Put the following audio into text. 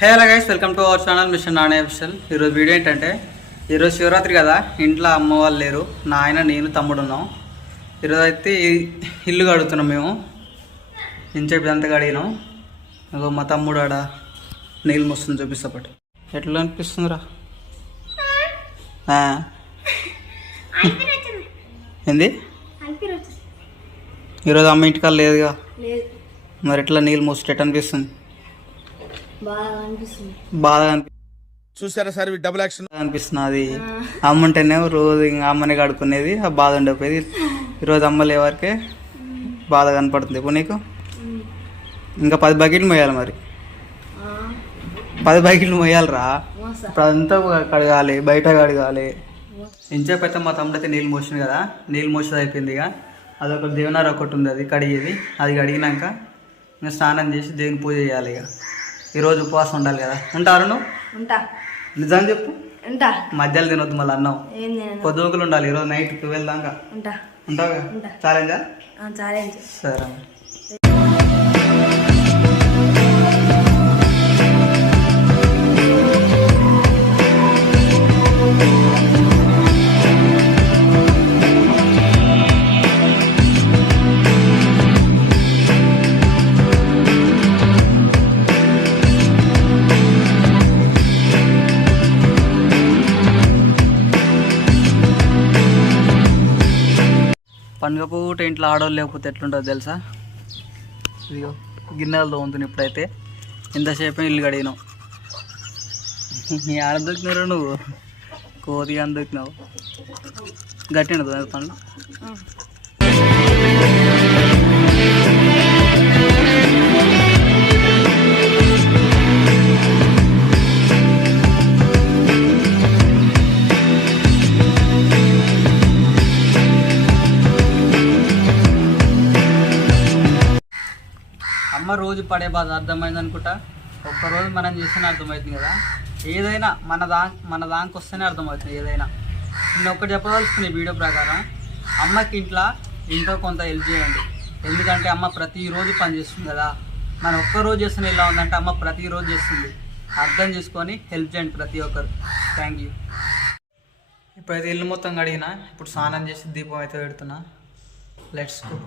Hello guys welcome to our channel mission Nane official ఈరోజు video ఏంటంటే ఈరోజు శివరాత్రి కదా ఇంట్లో అమ్మ వాళ్ళు లేరు నాయన నేను తమ్ముడు ఉన్నాం. ఈరోజు అయితే ఇల్లు కడుగుతున్నాం మేము. ఇంచేపు అంతా కడిగినాం ఇగో మా తమ్ముడు ఆడ నీళ్ళు మోస్తుంది చూపిస్తా పట్టు. ఎట్లా అనిపిస్తుందిరా. ఏంది? ఈరోజు అమ్మ ఇంటికాడ లేదుగా? లేదు. మరి ఎట్లా నీళ్ళు మోస్తే ఎట్లా అనిపిస్తుంది? బాగా అనిపిస్తుంది. అనిపి చూసారా సార్ డబుల్ యాక్షన్ అనిపిస్తుంది అది అమ్మ ఉంటేనే రోజు ఇంకా అమ్మనే కడుక్కునేది ఆ బాధ ఉండకపోయేది. ఈరోజు అమ్మ లేవరకే బాధ కనపడుతుంది. ఇప్పుడు నీకు? ఇంకా పది బకెట్లు మోయాలి మరి. పది బకెట్లు మోయాలిరా. ఇప్పుడు అదంతా కడగాలి బయట కడగాలి. ఇంచేపు అయితే మా తమ్ముడు అయితే నీళ్ళు మోసింది కదా. నీళ్ళు మోసేది అయిపోయింది ఇక. అదొక దేవనారు ఒకటి ఉంది అది కడిగేది. అది కడిగినాక ఇంకా స్నానం చేసి దేవుని పూజ చేయాలి ఇక. ఈరోజు ఉపవాసం ఉండాలి కదా. ఉంటారు నువ్వు ఉంటా. నిజం చెప్పు. ఉంటా. మధ్యాహ్నం తినొద్దు మళ్ళీ అన్నం పొద్దుగులు ఉండాలి ఈరోజు నైట్ ట్వెల్వ్ దాకా. ఉంటా. ఉంటావుగా? ఉంటా. ఛాలెంజా ఛాలెంజ్ సరే పండుగ పూట ఇంట్లో ఆడవాళ్ళు లేకపోతే ఎట్లుంటుందో తెలుసా? ఇదిగో గిన్నెలు తోముతుంది ఇప్పుడైతే. ఇంతసేపు ఇల్లు కడిగినావు ఆడ దొరికినారు నువ్వు? కోదిగా అని దొరికినావు గట్టిన తోమే అమ్మ రోజు పడే బాధ అర్థమైంది అనుకుంటా? ఒక్కరోజు మనం చేస్తేనే అర్థమవుతుంది కదా? ఏదైనా మన దా మన దానికి వస్తేనే అర్థమవుతుంది ఏదైనా. నేను ఒక్కటి చెప్పదలుచుకునే వీడియో ప్రకారం అమ్మకి ఇంట్లో ఇంట్లో కొంత హెల్ప్ చేయండి. ఎందుకంటే అమ్మ ప్రతిరోజు పని చేస్తుంది కదా. మనం ఒక్కరోజు చేస్తున్న ఇలా ఉందంటే అమ్మ ప్రతిరోజు చేస్తుంది. అర్థం చేసుకొని హెల్ప్ చేయండి ప్రతి ఒక్కరు. థ్యాంక్ యూ ఇప్పుడైతే ఇల్లు మొత్తం కడిగిన ఇప్పుడు స్నానం చేసి దీపం అయితే పెడుతున్నా. Let's go